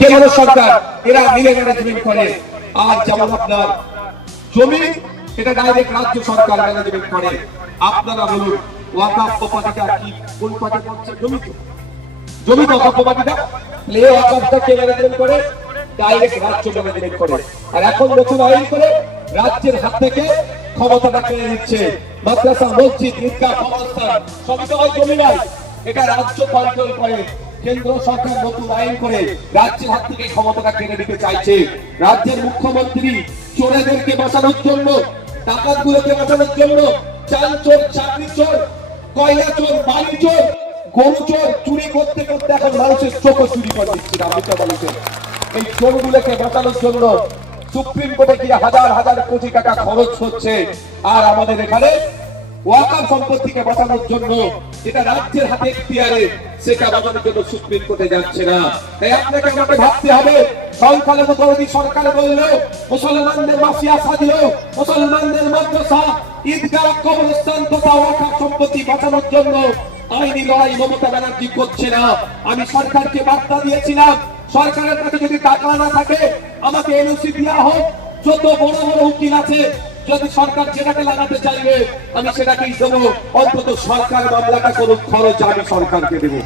কেন্দ্র সরকার, এরা মিলে ম্যানেজমেন্ট করে। আর যেমন আপনার জমি, এটা ডাইরেক্ট রাজ্য সরকার ম্যানেজমেন্ট করে। আপনারা বলুন ওয়াকাফ কি, কোন পাটে পড়ছে জমি জমি প্রপার্টিটা প্লে ওয়াকাফটা কে ম্যানেজমেন্ট করে ডাইরেক্ট রাজ্য করে আর এখন নতুন আইন করে রাজ্যের হাত থেকে ক্ষমতাটা কেড়ে নিচ্ছে। মাদ্রাসা, মসজিদ ঈদগাহ কবরস্থান, সবই তো হয় জমি নয় এটা রাজ্য করে। কেন্দ্র সরকার নতুন আইন করে রাজ্যের হাত থেকে ক্ষমতাটা কেড়ে নিতে চাইছে। রাজ্যের মুখ্যমন্ত্রী চোরেদেরকে বাঁচানোর জন্য, ডাকাতগুলোকে বাঁচানোর জন্য, চাল চোর, চাকরি চোর, কয়লা চোর, বালি চোর গরু চোর চুরি করতে করতে এখন মানুষের চোখও চুরি করে দিচ্ছে রামচা মানুষের এই চোরগুলোকে বাঁচানোর জন্য সুপ্রিম কোর্টে গিয়ে হাজার হাজার কোটি টাকা খরচ হচ্ছে। আর আমাদের এখানে ওয়াকার সম্পত্তিকে বাঁচানোর জন্য যেটা রাজ্যের হাতে এখতিয়ারে, সেটা বাঁচানোর জন্য সুপ্রিম কোর্টে যাচ্ছে না। তাই আপনাকে আমাকে ভাবতে হবে সংখ্যালঘু বিরোধী সরকার বলল, মুসলমানদের মাফিয়া সাজলো, মুসলমানদের মাদ্রাসা, ঈদগাহ কবরস্থান তথা ওয়াকার সম্পত্তি বাঁচানোর জন্য আইনি লড়াই মমতা ব্যানার্জি করছে না। আমি সরকারকে বার্তা দিয়েছিলাম, সরকারের কাছে যদি টাকা না থাকে, আমাকে এনওসি দেওয়া হোক, যত বড় বড় উকিল আছে, যদি সরকার যেটাকে লাগাতে চাইবে, আমি সেটাকেই দেবো। অন্তত সরকার মামলাটা করুক, খরচ আমি সরকারকে দেবো।